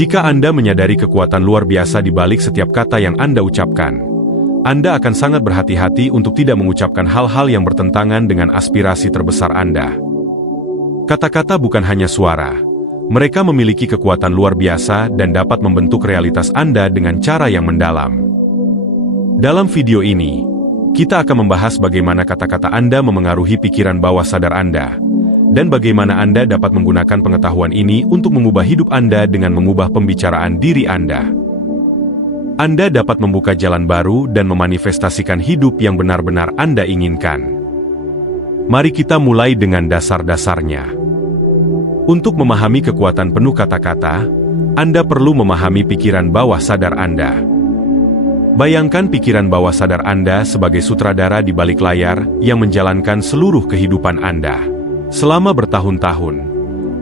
Jika Anda menyadari kekuatan luar biasa di balik setiap kata yang Anda ucapkan, Anda akan sangat berhati-hati untuk tidak mengucapkan hal-hal yang bertentangan dengan aspirasi terbesar Anda. Kata-kata bukan hanya suara. Mereka memiliki kekuatan luar biasa dan dapat membentuk realitas Anda dengan cara yang mendalam. Dalam video ini, kita akan membahas bagaimana kata-kata Anda memengaruhi pikiran bawah sadar Anda, dan bagaimana Anda dapat menggunakan pengetahuan ini untuk mengubah hidup Anda dengan mengubah pembicaraan diri Anda. Anda dapat membuka jalan baru dan memanifestasikan hidup yang benar-benar Anda inginkan. Mari kita mulai dengan dasar-dasarnya. Untuk memahami kekuatan penuh kata-kata, Anda perlu memahami pikiran bawah sadar Anda. Bayangkan pikiran bawah sadar Anda sebagai sutradara di balik layar yang menjalankan seluruh kehidupan Anda. Selama bertahun-tahun,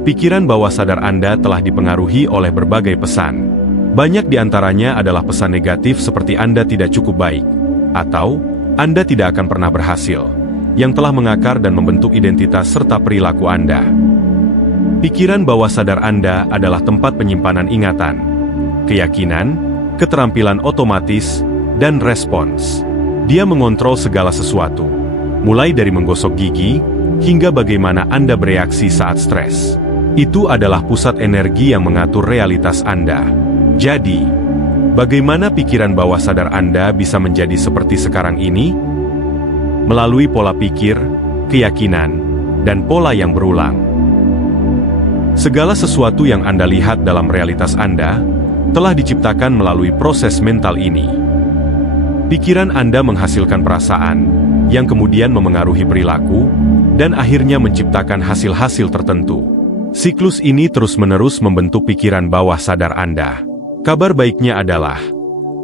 pikiran bawah sadar Anda telah dipengaruhi oleh berbagai pesan. Banyak di antaranya adalah pesan negatif seperti Anda tidak cukup baik, atau Anda tidak akan pernah berhasil, yang telah mengakar dan membentuk identitas serta perilaku Anda. Pikiran bawah sadar Anda adalah tempat penyimpanan ingatan, keyakinan, keterampilan otomatis, dan respons. Dia mengontrol segala sesuatu, mulai dari menggosok gigi, hingga bagaimana Anda bereaksi saat stres. Itu adalah pusat energi yang mengatur realitas Anda. Jadi, bagaimana pikiran bawah sadar Anda bisa menjadi seperti sekarang ini? Melalui pola pikir, keyakinan, dan pola yang berulang. Segala sesuatu yang Anda lihat dalam realitas Anda telah diciptakan melalui proses mental ini. Pikiran Anda menghasilkan perasaan, yang kemudian memengaruhi perilaku, dan akhirnya menciptakan hasil-hasil tertentu. Siklus ini terus-menerus membentuk pikiran bawah sadar Anda. Kabar baiknya adalah,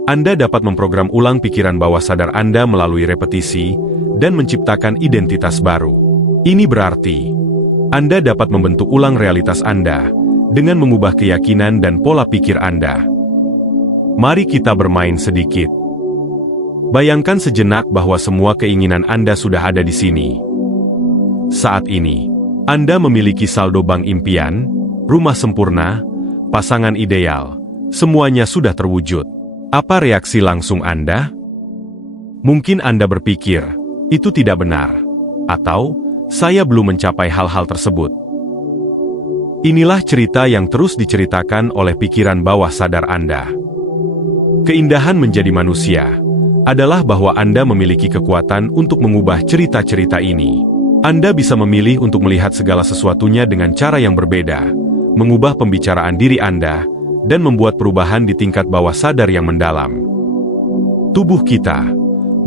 Anda dapat memprogram ulang pikiran bawah sadar Anda melalui repetisi, dan menciptakan identitas baru. Ini berarti, Anda dapat membentuk ulang realitas Anda, dengan mengubah keyakinan dan pola pikir Anda. Mari kita bermain sedikit. Bayangkan sejenak bahwa semua keinginan Anda sudah ada di sini. Saat ini, Anda memiliki saldo bank impian, rumah sempurna, pasangan ideal, semuanya sudah terwujud. Apa reaksi langsung Anda? Mungkin Anda berpikir, itu tidak benar, atau saya belum mencapai hal-hal tersebut. Inilah cerita yang terus diceritakan oleh pikiran bawah sadar Anda. Keindahan menjadi manusia adalah bahwa Anda memiliki kekuatan untuk mengubah cerita-cerita ini. Anda bisa memilih untuk melihat segala sesuatunya dengan cara yang berbeda, mengubah pembicaraan diri Anda, dan membuat perubahan di tingkat bawah sadar yang mendalam. Tubuh kita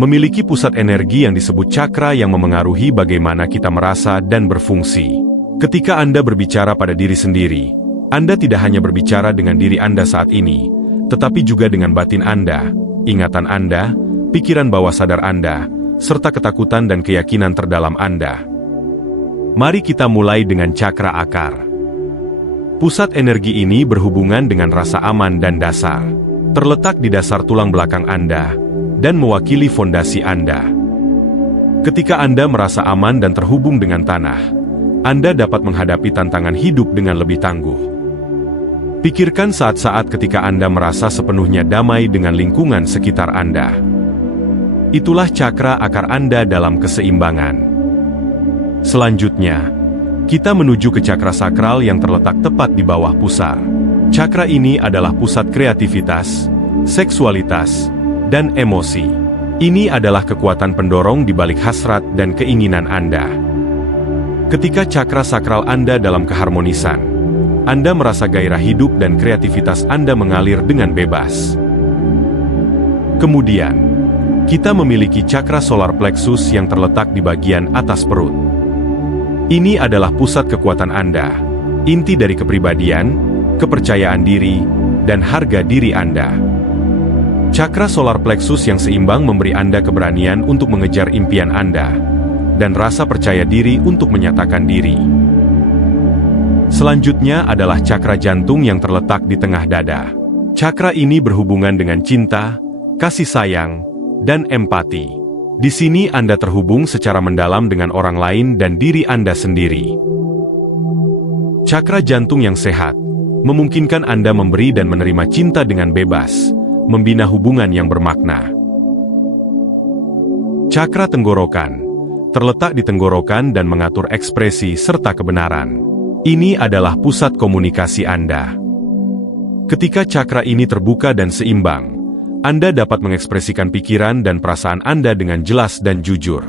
memiliki pusat energi yang disebut cakra yang memengaruhi bagaimana kita merasa dan berfungsi. Ketika Anda berbicara pada diri sendiri, Anda tidak hanya berbicara dengan diri Anda saat ini, tetapi juga dengan batin Anda, ingatan Anda, pikiran bawah sadar Anda, serta ketakutan dan keyakinan terdalam Anda. Mari kita mulai dengan cakra akar. Pusat energi ini berhubungan dengan rasa aman dan dasar. Terletak di dasar tulang belakang Anda, dan mewakili fondasi Anda. Ketika Anda merasa aman dan terhubung dengan tanah, Anda dapat menghadapi tantangan hidup dengan lebih tangguh. Pikirkan saat-saat ketika Anda merasa sepenuhnya damai dengan lingkungan sekitar Anda. Itulah cakra akar Anda dalam keseimbangan. Selanjutnya, kita menuju ke cakra sakral yang terletak tepat di bawah pusar. Cakra ini adalah pusat kreativitas, seksualitas, dan emosi. Ini adalah kekuatan pendorong di balik hasrat dan keinginan Anda. Ketika cakra sakral Anda dalam keharmonisan, Anda merasa gairah hidup dan kreativitas Anda mengalir dengan bebas. Kemudian, kita memiliki cakra solar plexus yang terletak di bagian atas perut. Ini adalah pusat kekuatan Anda, inti dari kepribadian, kepercayaan diri, dan harga diri Anda. Cakra solar plexus yang seimbang memberi Anda keberanian untuk mengejar impian Anda, dan rasa percaya diri untuk menyatakan diri. Selanjutnya adalah cakra jantung yang terletak di tengah dada. Cakra ini berhubungan dengan cinta, kasih sayang, dan empati. Di sini Anda terhubung secara mendalam dengan orang lain dan diri Anda sendiri. Cakra jantung yang sehat memungkinkan Anda memberi dan menerima cinta dengan bebas, membina hubungan yang bermakna. Cakra tenggorokan terletak di tenggorokan dan mengatur ekspresi serta kebenaran. Ini adalah pusat komunikasi Anda. Ketika cakra ini terbuka dan seimbang, Anda dapat mengekspresikan pikiran dan perasaan Anda dengan jelas dan jujur.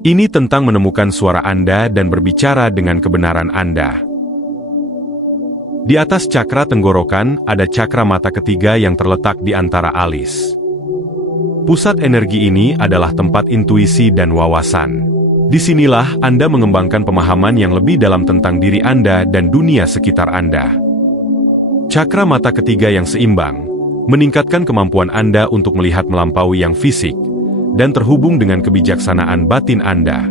Ini tentang menemukan suara Anda dan berbicara dengan kebenaran Anda. Di atas cakra tenggorokan ada cakra mata ketiga yang terletak di antara alis. Pusat energi ini adalah tempat intuisi dan wawasan. Disinilah Anda mengembangkan pemahaman yang lebih dalam tentang diri Anda dan dunia sekitar Anda. Cakra mata ketiga yang seimbang meningkatkan kemampuan Anda untuk melihat melampaui yang fisik dan terhubung dengan kebijaksanaan batin Anda.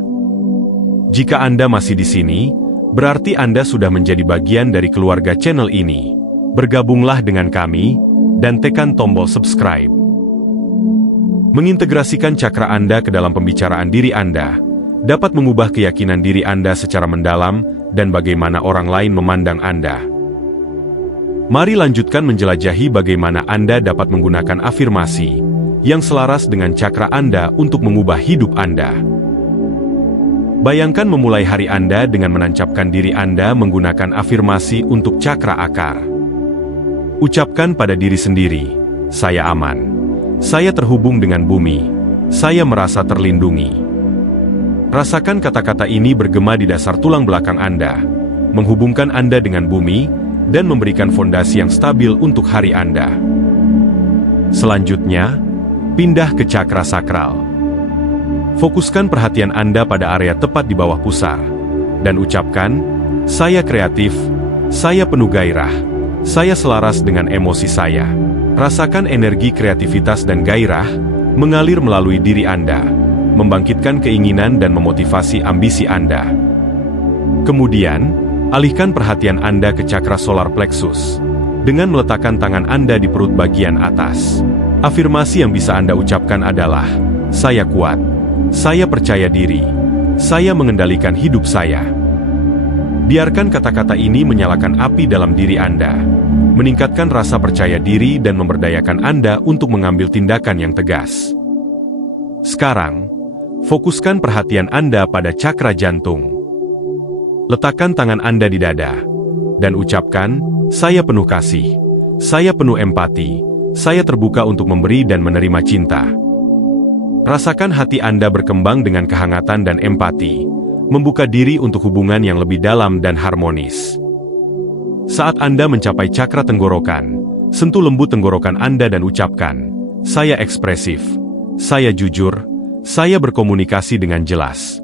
Jika Anda masih di sini, berarti Anda sudah menjadi bagian dari keluarga channel ini. Bergabunglah dengan kami dan tekan tombol subscribe. Mengintegrasikan cakra Anda ke dalam pembicaraan diri Anda dapat mengubah keyakinan diri Anda secara mendalam dan bagaimana orang lain memandang Anda. Mari lanjutkan menjelajahi bagaimana Anda dapat menggunakan afirmasi yang selaras dengan cakra Anda untuk mengubah hidup Anda. Bayangkan memulai hari Anda dengan menancapkan diri Anda menggunakan afirmasi untuk cakra akar. Ucapkan pada diri sendiri, "Saya aman. Saya terhubung dengan bumi. Saya merasa terlindungi." Rasakan kata-kata ini bergema di dasar tulang belakang Anda, menghubungkan Anda dengan bumi, dan memberikan fondasi yang stabil untuk hari Anda. Selanjutnya, pindah ke cakra sakral. Fokuskan perhatian Anda pada area tepat di bawah pusar, dan ucapkan, "Saya kreatif, saya penuh gairah, saya selaras dengan emosi saya." Rasakan energi kreativitas dan gairah mengalir melalui diri Anda, membangkitkan keinginan dan memotivasi ambisi Anda. Kemudian, alihkan perhatian Anda ke cakra solar plexus, dengan meletakkan tangan Anda di perut bagian atas. Afirmasi yang bisa Anda ucapkan adalah, "Saya kuat, saya percaya diri, saya mengendalikan hidup saya." Biarkan kata-kata ini menyalakan api dalam diri Anda, meningkatkan rasa percaya diri dan memberdayakan Anda untuk mengambil tindakan yang tegas. Sekarang, fokuskan perhatian Anda pada cakra jantung. Letakkan tangan Anda di dada, dan ucapkan, "Saya penuh kasih, saya penuh empati, saya terbuka untuk memberi dan menerima cinta." Rasakan hati Anda berkembang dengan kehangatan dan empati, membuka diri untuk hubungan yang lebih dalam dan harmonis. Saat Anda mencapai cakra tenggorokan, sentuh lembut tenggorokan Anda dan ucapkan, "Saya ekspresif, saya jujur, saya berkomunikasi dengan jelas."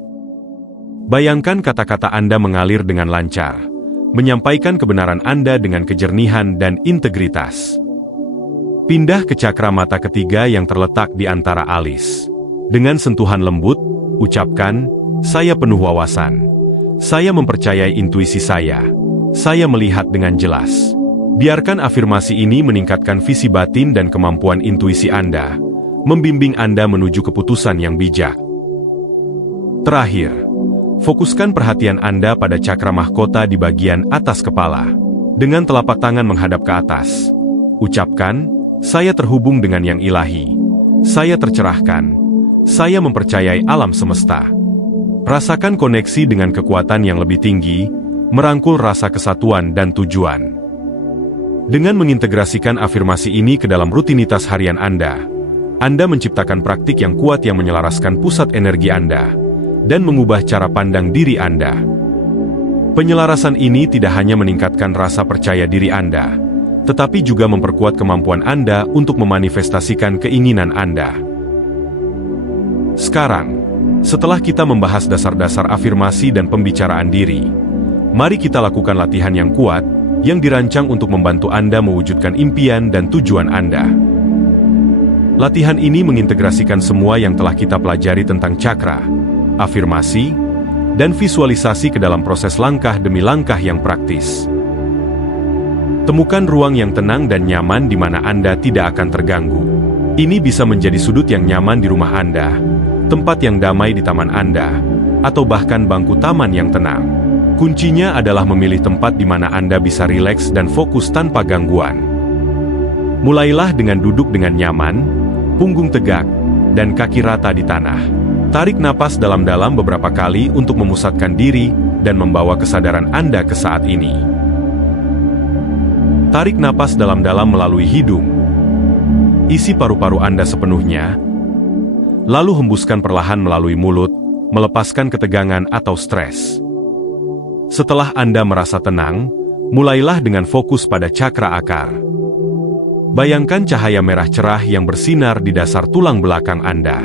Bayangkan kata-kata Anda mengalir dengan lancar, menyampaikan kebenaran Anda dengan kejernihan dan integritas. Pindah ke cakra mata ketiga yang terletak di antara alis. Dengan sentuhan lembut, ucapkan, "Saya penuh wawasan. Saya mempercayai intuisi saya. Saya melihat dengan jelas." Biarkan afirmasi ini meningkatkan visi batin dan kemampuan intuisi Anda, membimbing Anda menuju keputusan yang bijak. Terakhir, fokuskan perhatian Anda pada cakra mahkota di bagian atas kepala. Dengan telapak tangan menghadap ke atas, ucapkan, "Saya terhubung dengan yang ilahi. Saya tercerahkan. Saya mempercayai alam semesta." Rasakan koneksi dengan kekuatan yang lebih tinggi, merangkul rasa kesatuan dan tujuan. Dengan mengintegrasikan afirmasi ini ke dalam rutinitas harian Anda menciptakan praktik yang kuat yang menyelaraskan pusat energi Anda, dan mengubah cara pandang diri Anda. Penyelarasan ini tidak hanya meningkatkan rasa percaya diri Anda, tetapi juga memperkuat kemampuan Anda untuk memanifestasikan keinginan Anda. Sekarang, setelah kita membahas dasar-dasar afirmasi dan pembicaraan diri, mari kita lakukan latihan yang kuat, yang dirancang untuk membantu Anda mewujudkan impian dan tujuan Anda. Latihan ini mengintegrasikan semua yang telah kita pelajari tentang cakra, afirmasi, dan visualisasi ke dalam proses langkah demi langkah yang praktis. Temukan ruang yang tenang dan nyaman di mana Anda tidak akan terganggu. Ini bisa menjadi sudut yang nyaman di rumah Anda, tempat yang damai di taman Anda, atau bahkan bangku taman yang tenang. Kuncinya adalah memilih tempat di mana Anda bisa rileks dan fokus tanpa gangguan. Mulailah dengan duduk dengan nyaman, punggung tegak, dan kaki rata di tanah. Tarik napas dalam-dalam beberapa kali untuk memusatkan diri dan membawa kesadaran Anda ke saat ini. Tarik napas dalam-dalam melalui hidung. Isi paru-paru Anda sepenuhnya, lalu hembuskan perlahan melalui mulut, melepaskan ketegangan atau stres. Setelah Anda merasa tenang, mulailah dengan fokus pada cakra akar. Bayangkan cahaya merah cerah yang bersinar di dasar tulang belakang Anda.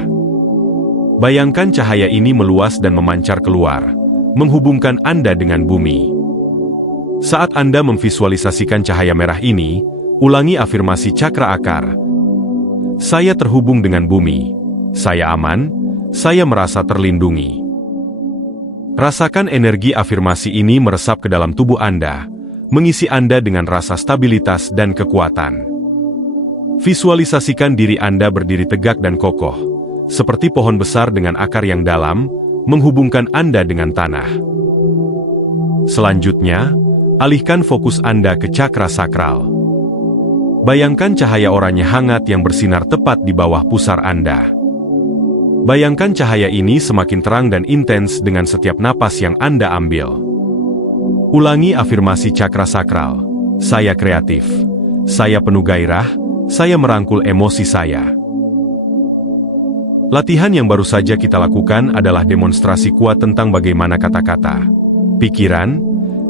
Bayangkan cahaya ini meluas dan memancar keluar, menghubungkan Anda dengan bumi. Saat Anda memvisualisasikan cahaya merah ini, ulangi afirmasi cakra akar. Saya terhubung dengan bumi. Saya aman. Saya merasa terlindungi. Rasakan energi afirmasi ini meresap ke dalam tubuh Anda, mengisi Anda dengan rasa stabilitas dan kekuatan. Visualisasikan diri Anda berdiri tegak dan kokoh, seperti pohon besar dengan akar yang dalam, menghubungkan Anda dengan tanah. Selanjutnya, alihkan fokus Anda ke cakra sakral. Bayangkan cahaya oranye hangat yang bersinar tepat di bawah pusar Anda. Bayangkan cahaya ini semakin terang dan intens dengan setiap napas yang Anda ambil. Ulangi afirmasi cakra sakral. Saya kreatif. Saya penuh gairah. Saya merangkul emosi saya. Latihan yang baru saja kita lakukan adalah demonstrasi kuat tentang bagaimana kata-kata, pikiran,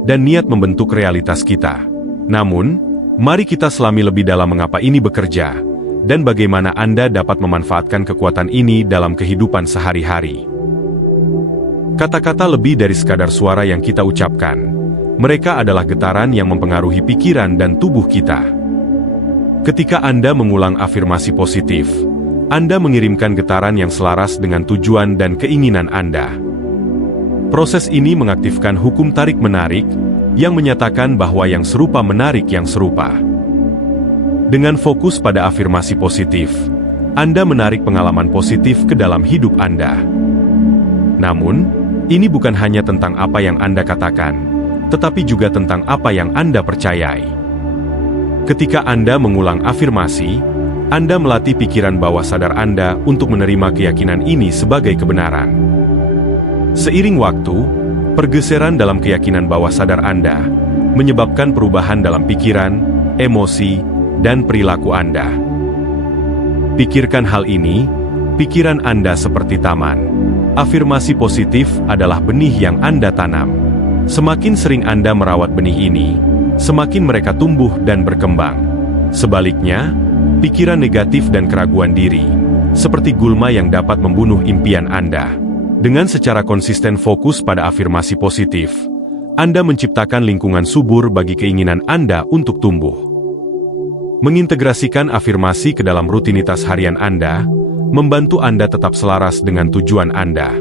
dan niat membentuk realitas kita. Namun, mari kita selami lebih dalam mengapa ini bekerja, dan bagaimana Anda dapat memanfaatkan kekuatan ini dalam kehidupan sehari-hari. Kata-kata lebih dari sekadar suara yang kita ucapkan. Mereka adalah getaran yang mempengaruhi pikiran dan tubuh kita. Ketika Anda mengulang afirmasi positif, Anda mengirimkan getaran yang selaras dengan tujuan dan keinginan Anda. Proses ini mengaktifkan hukum tarik-menarik, yang menyatakan bahwa yang serupa menarik yang serupa. Dengan fokus pada afirmasi positif, Anda menarik pengalaman positif ke dalam hidup Anda. Namun, ini bukan hanya tentang apa yang Anda katakan, tetapi juga tentang apa yang Anda percayai. Ketika Anda mengulang afirmasi, Anda melatih pikiran bawah sadar Anda untuk menerima keyakinan ini sebagai kebenaran. Seiring waktu, pergeseran dalam keyakinan bawah sadar Anda menyebabkan perubahan dalam pikiran, emosi, dan perilaku Anda. Pikirkan hal ini, pikiran Anda seperti taman. Afirmasi positif adalah benih yang Anda tanam. Semakin sering Anda merawat benih ini, semakin mereka tumbuh dan berkembang. Sebaliknya, pikiran negatif dan keraguan diri, seperti gulma yang dapat membunuh impian Anda. Dengan secara konsisten fokus pada afirmasi positif, Anda menciptakan lingkungan subur bagi keinginan Anda untuk tumbuh. Mengintegrasikan afirmasi ke dalam rutinitas harian Anda, membantu Anda tetap selaras dengan tujuan Anda.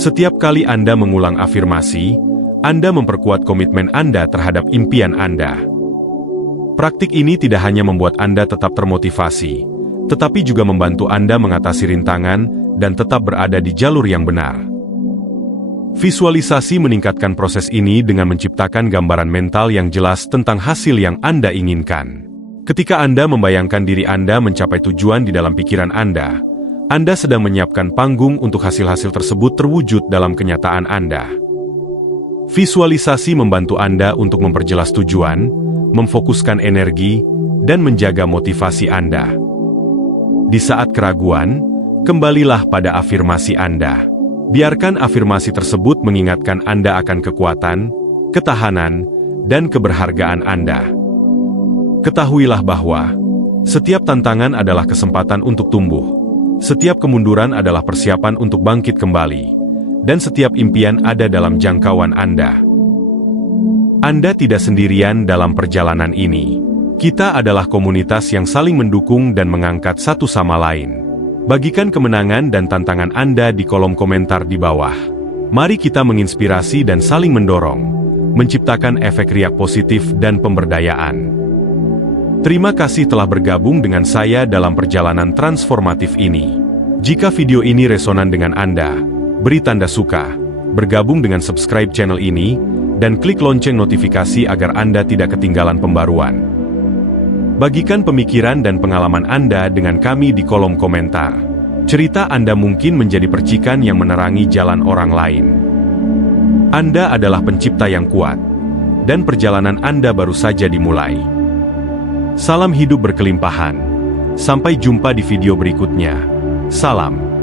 Setiap kali Anda mengulang afirmasi, Anda memperkuat komitmen Anda terhadap impian Anda. Praktik ini tidak hanya membuat Anda tetap termotivasi, tetapi juga membantu Anda mengatasi rintangan dan tetap berada di jalur yang benar. Visualisasi meningkatkan proses ini dengan menciptakan gambaran mental yang jelas tentang hasil yang Anda inginkan. Ketika Anda membayangkan diri Anda mencapai tujuan di dalam pikiran Anda sedang menyiapkan panggung untuk hasil-hasil tersebut terwujud dalam kenyataan Anda. Visualisasi membantu Anda untuk memperjelas tujuan, memfokuskan energi, dan menjaga motivasi Anda. Di saat keraguan, kembalilah pada afirmasi Anda. Biarkan afirmasi tersebut mengingatkan Anda akan kekuatan, ketahanan, dan keberhargaan Anda. Ketahuilah bahwa setiap tantangan adalah kesempatan untuk tumbuh, setiap kemunduran adalah persiapan untuk bangkit kembali, dan setiap impian ada dalam jangkauan Anda. Anda tidak sendirian dalam perjalanan ini. Kita adalah komunitas yang saling mendukung dan mengangkat satu sama lain. Bagikan kemenangan dan tantangan Anda di kolom komentar di bawah. Mari kita menginspirasi dan saling mendorong, menciptakan efek riak positif dan pemberdayaan. Terima kasih telah bergabung dengan saya dalam perjalanan transformatif ini. Jika video ini resonan dengan Anda, beri tanda suka, bergabung dengan subscribe channel ini, dan klik lonceng notifikasi agar Anda tidak ketinggalan pembaruan. Bagikan pemikiran dan pengalaman Anda dengan kami di kolom komentar. Cerita Anda mungkin menjadi percikan yang menerangi jalan orang lain. Anda adalah pencipta yang kuat, dan perjalanan Anda baru saja dimulai. Salam hidup berkelimpahan. Sampai jumpa di video berikutnya. Salam.